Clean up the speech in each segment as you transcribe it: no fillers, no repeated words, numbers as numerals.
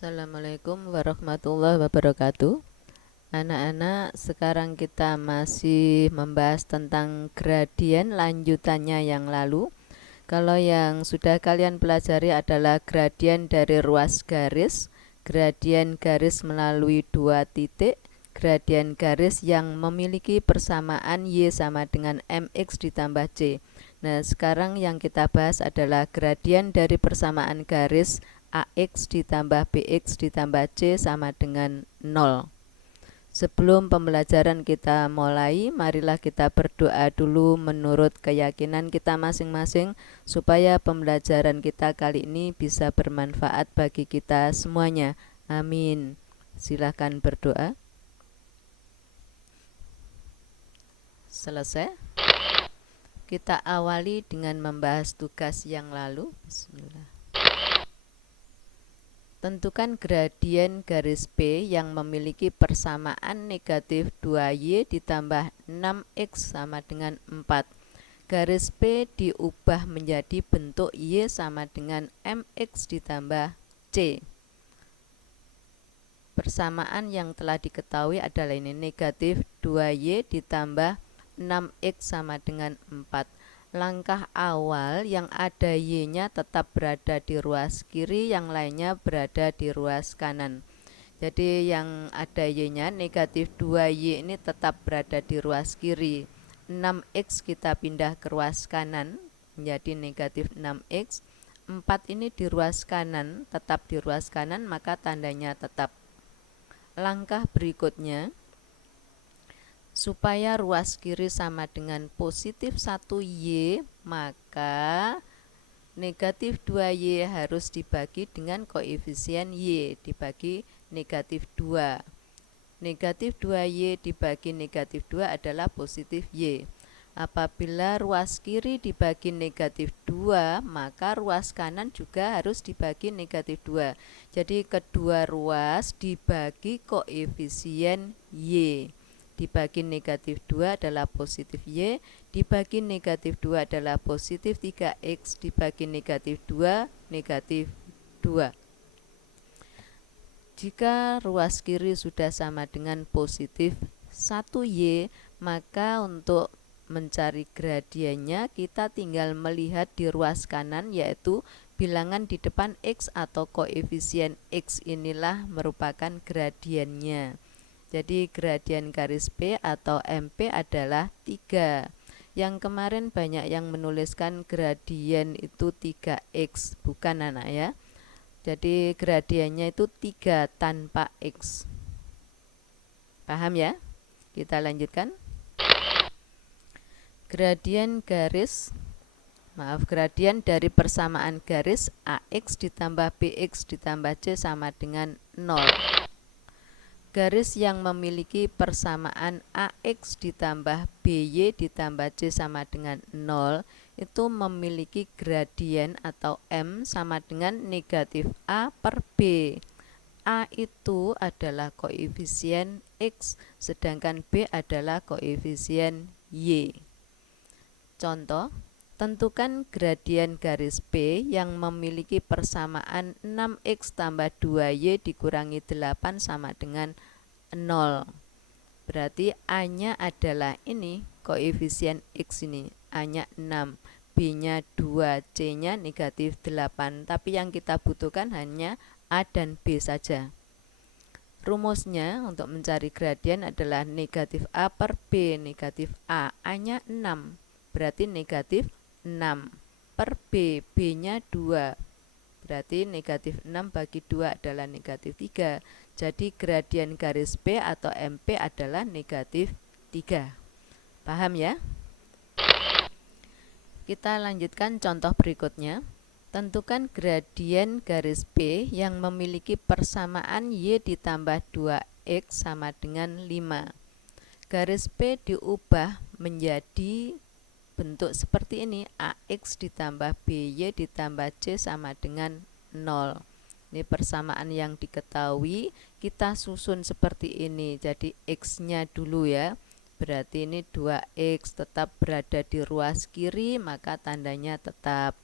Assalamualaikum warahmatullahi wabarakatuh. Anak-anak, sekarang kita masih membahas tentang gradien lanjutannya yang lalu. Kalau yang sudah kalian pelajari adalah gradien dari ruas garis, gradien garis melalui dua titik, gradien garis yang memiliki persamaan Y sama dengan MX ditambah C. Nah, sekarang yang kita bahas adalah gradien dari persamaan garis AX ditambah BX ditambah C sama dengan 0. Sebelum pembelajaran kita mulai, marilah kita berdoa dulu menurut keyakinan kita masing-masing supaya pembelajaran kita kali ini bisa bermanfaat bagi kita semuanya. Amin. Silakan berdoa. Selesai. Kita awali dengan membahas tugas yang lalu. Bismillah. Tentukan gradien garis P yang memiliki persamaan negatif 2Y ditambah 6X sama dengan 4. Garis P diubah menjadi bentuk Y sama dengan MX ditambah C. Persamaan yang telah diketahui adalah ini, negatif 2Y ditambah 6X sama dengan 4. Langkah awal yang ada Y-nya tetap berada di ruas kiri, yang lainnya berada di ruas kanan. Jadi yang ada Y-nya negatif 2Y ini tetap berada di ruas kiri. 6X kita pindah ke ruas kanan menjadi negatif 6X. 4 ini di ruas kanan, tetap di ruas kanan, maka tandanya tetap. Langkah berikutnya, supaya ruas kiri sama dengan positif 1Y, maka negatif 2Y harus dibagi dengan koefisien Y, dibagi negatif 2. Negatif 2Y dibagi negatif 2 adalah positif Y. Apabila ruas kiri dibagi negatif 2, maka ruas kanan juga harus dibagi negatif 2. Jadi kedua ruas dibagi koefisien Y. Dibagi negatif 2 adalah positif Y, dibagi negatif 2 adalah positif 3X, dibagi negatif 2, negatif 2. Jika ruas kiri sudah sama dengan positif 1Y, maka untuk mencari gradiennya kita tinggal melihat di ruas kanan, yaitu bilangan di depan X atau koefisien X inilah merupakan gradiennya. Jadi gradien garis P atau MP adalah 3. Yang kemarin banyak yang menuliskan gradien itu 3X, bukan anak ya. Jadi gradiennya itu 3 tanpa X. Paham ya? Kita lanjutkan. Gradien dari persamaan garis AX ditambah BX ditambah C sama dengan 0. Garis yang memiliki persamaan AX ditambah BY ditambah C sama dengan 0 itu memiliki gradien atau M sama dengan negatif A per B. A itu adalah koefisien X, sedangkan B adalah koefisien Y. Contoh, tentukan gradien garis P yang memiliki persamaan 6X tambah 2Y dikurangi 8 sama dengan 0. Berarti A-nya adalah ini, koefisien X ini, A-nya 6, B-nya 2, C-nya negatif 8. Tapi yang kita butuhkan hanya A dan B saja. Rumusnya untuk mencari gradien adalah negatif A per B, negatif A, A-nya 6. Berarti negatif 6 per B, B-nya 2. Berarti negatif 6 bagi 2 adalah negatif 3. Jadi gradien garis P atau MP adalah negatif 3. Paham ya? Kita lanjutkan contoh berikutnya. Tentukan gradien garis P yang memiliki persamaan Y ditambah 2X sama dengan 5. Garis P diubah menjadi bentuk seperti ini, AX ditambah BY ditambah C sama dengan 0. Ini persamaan yang diketahui, kita susun seperti ini. Jadi X-nya dulu ya. Berarti ini 2X tetap berada di ruas kiri, maka tandanya tetap.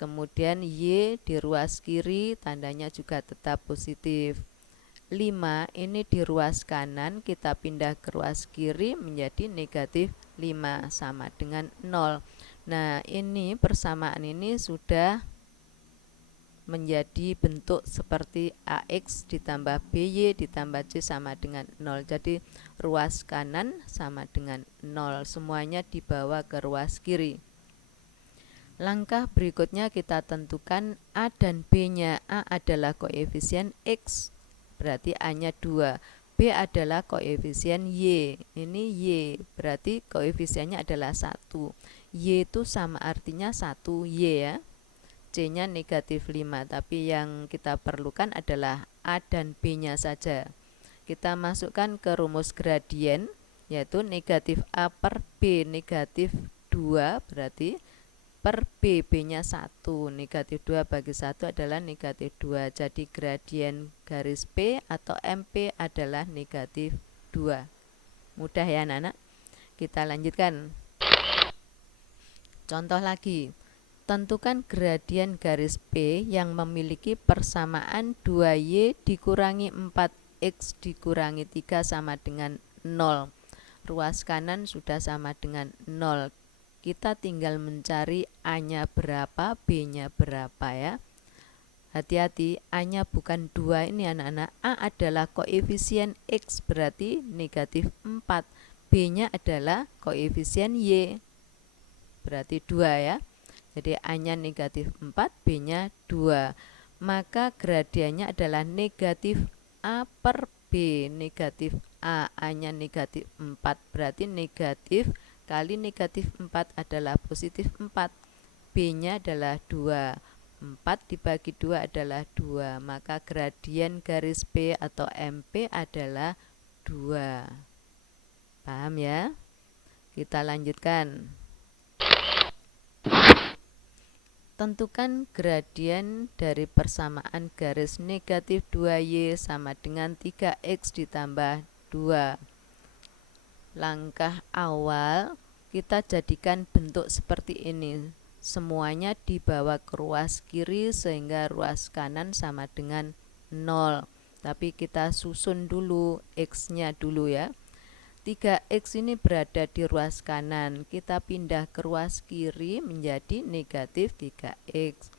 Kemudian Y di ruas kiri tandanya juga tetap positif. 5 ini di ruas kanan, kita pindah ke ruas kiri menjadi negatif 5 sama dengan 0. Nah, ini persamaan ini sudah menjadi bentuk seperti AX ditambah BY ditambah C sama dengan 0. Jadi ruas kanan sama dengan 0. Semuanya dibawa ke ruas kiri. Langkah berikutnya kita tentukan A dan B-nya. A adalah koefisien X, berarti A-nya 2. B adalah koefisien Y. Ini Y, berarti koefisiennya adalah 1. Y itu sama artinya 1Y ya. C-nya negatif 5, tapi yang kita perlukan adalah A dan B-nya saja. Kita masukkan ke rumus gradien, yaitu negatif A per B, negatif 2, berarti per B, B-nya 1. Negatif 2 bagi 1 adalah negatif 2. Jadi gradien garis P atau MP adalah negatif 2. Mudah ya anak-anak? Kita lanjutkan. Contoh lagi. Tentukan gradien garis P yang memiliki persamaan 2Y dikurangi 4X dikurangi 3 sama dengan 0. Ruas kanan sudah sama dengan 0. Kita tinggal mencari A-nya berapa, B-nya berapa ya. Hati-hati, A-nya bukan 2 ini anak-anak. A adalah koefisien X, berarti negatif 4. B-nya adalah koefisien Y, berarti 2 ya. Jadi A-nya negatif 4, B-nya 2. Maka gradiennya adalah negatif A per B. Negatif A, A-nya negatif 4, berarti negatif kali negatif 4 adalah positif 4. B-nya adalah 2. 4 dibagi 2 adalah 2. Maka gradien garis P atau MP adalah 2. Paham ya? Kita lanjutkan. Tentukan gradien dari persamaan garis negatif 2Y sama dengan 3X ditambah 2. Langkah awal kita jadikan bentuk seperti ini. Semuanya dibawa ke ruas kiri sehingga ruas kanan sama dengan 0. Tapi kita susun dulu X-nya dulu ya. 3X ini berada di ruas kanan. Kita pindah ke ruas kiri menjadi negatif 3X.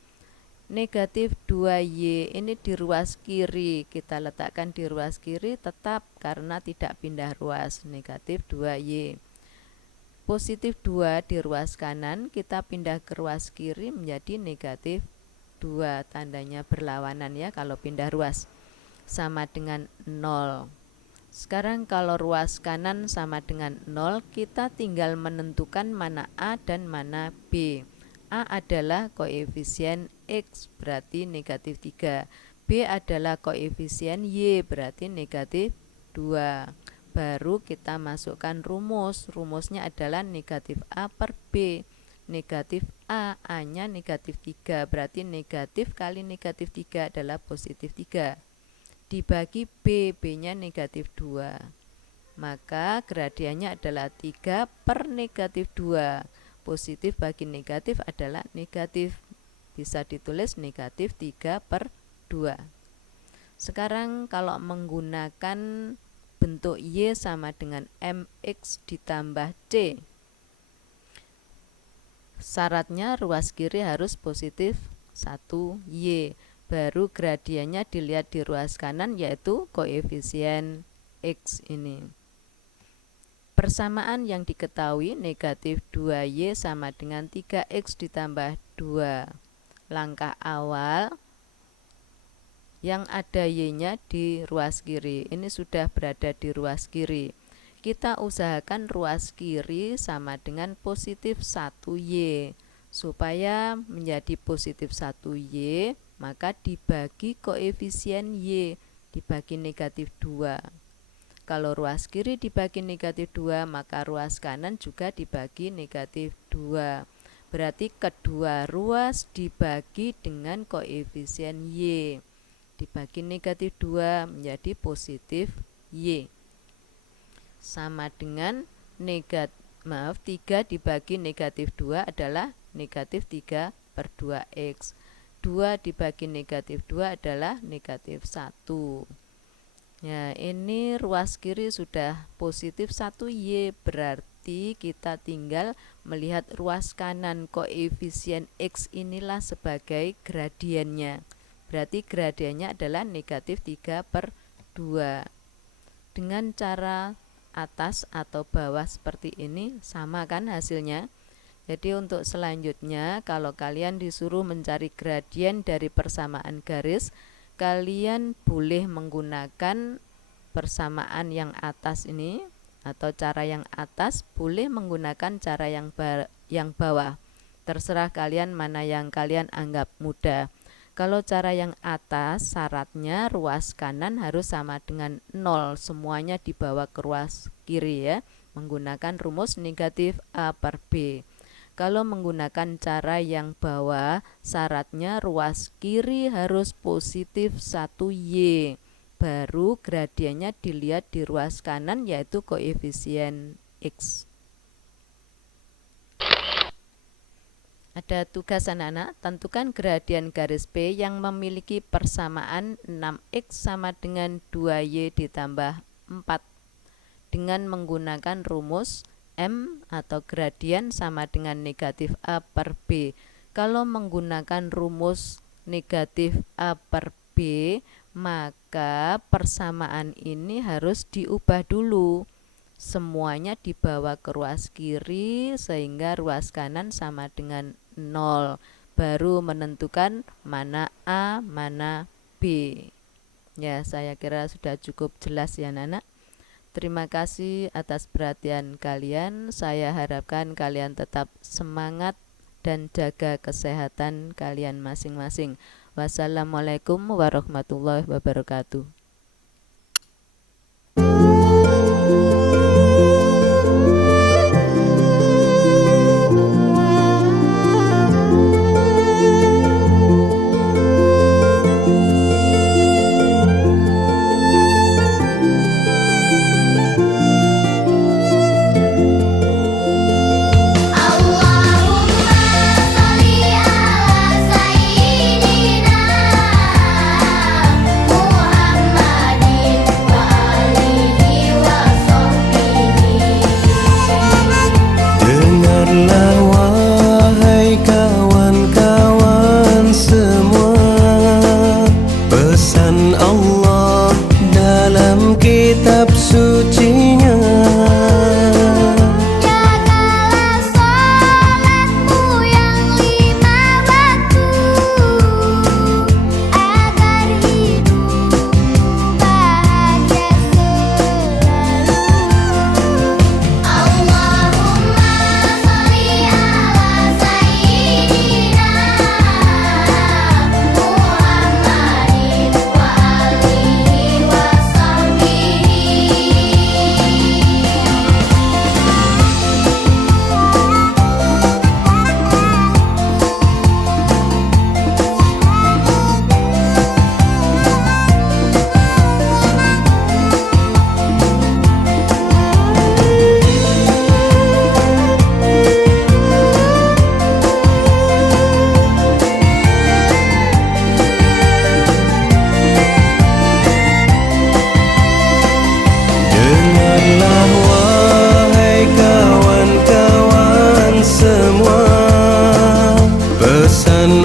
Negatif 2Y ini di ruas kiri, kita letakkan di ruas kiri tetap karena tidak pindah ruas, negatif 2Y. Positif 2 di ruas kanan, kita pindah ke ruas kiri menjadi negatif 2, tandanya berlawanan ya kalau pindah ruas, sama dengan 0. Sekarang kalau ruas kanan sama dengan 0, kita tinggal menentukan mana A dan mana B. A adalah koefisien X, berarti negatif 3. B adalah koefisien Y, berarti negatif 2. Baru kita masukkan rumus. Rumusnya adalah negatif A per B. Negatif A, A-nya negatif 3, berarti negatif kali negatif 3 adalah positif 3. Dibagi B, B-nya negatif 2. Maka gradiennya adalah 3 per negatif 2. Positif bagi negatif adalah negatif. Bisa ditulis negatif 3 per 2. Sekarang kalau menggunakan bentuk Y sama dengan MX ditambah C, syaratnya ruas kiri harus positif 1Y. Baru gradiennya dilihat di ruas kanan, yaitu koefisien X ini. Persamaan yang diketahui negatif 2Y sama dengan 3X ditambah 2. Langkah awal yang ada Y-nya di ruas kiri. Ini sudah berada di ruas kiri. Kita usahakan ruas kiri sama dengan positif 1Y. Supaya menjadi positif 1Y, maka dibagi koefisien Y, dibagi negatif 2. Kalau ruas kiri dibagi negatif 2, maka ruas kanan juga dibagi negatif 2. Berarti kedua ruas dibagi dengan koefisien Y. Dibagi negatif 2 menjadi positif Y. Sama dengan 3 dibagi negatif 2 adalah negatif 3 per 2x. 2 dibagi negatif 2 adalah negatif 1. Ya, ini ruas kiri sudah positif 1Y, berarti kita tinggal melihat ruas kanan. Koefisien X inilah sebagai gradiennya. Berarti gradiennya adalah negatif 3 per 2. Dengan cara atas atau bawah seperti ini, sama kan hasilnya? Jadi untuk selanjutnya, kalau kalian disuruh mencari gradien dari persamaan garis, kalian boleh menggunakan persamaan yang atas ini, atau cara yang atas, boleh menggunakan cara yang bawah. Terserah kalian mana yang kalian anggap mudah. Kalau cara yang atas, syaratnya ruas kanan harus sama dengan 0, semuanya dibawa ke ruas kiri ya, menggunakan rumus negatif A per B. Kalau menggunakan cara yang bawah, syaratnya ruas kiri harus positif 1Y. Baru gradiennya dilihat di ruas kanan, yaitu koefisien X. Ada tugas anak-anak, tentukan gradien garis P yang memiliki persamaan 6X sama dengan 2Y ditambah 4 dengan menggunakan rumus M atau gradien sama dengan negatif A per B. Kalau menggunakan rumus negatif A per B, maka persamaan ini harus diubah dulu. Semuanya dibawa ke ruas kiri sehingga ruas kanan sama dengan 0. Baru menentukan mana A, mana B. Ya, saya kira sudah cukup jelas ya anak-anak. Terima kasih atas perhatian kalian. Saya harapkan kalian tetap semangat dan jaga kesehatan kalian masing-masing. Wassalamualaikum warahmatullahi wabarakatuh.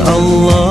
Allah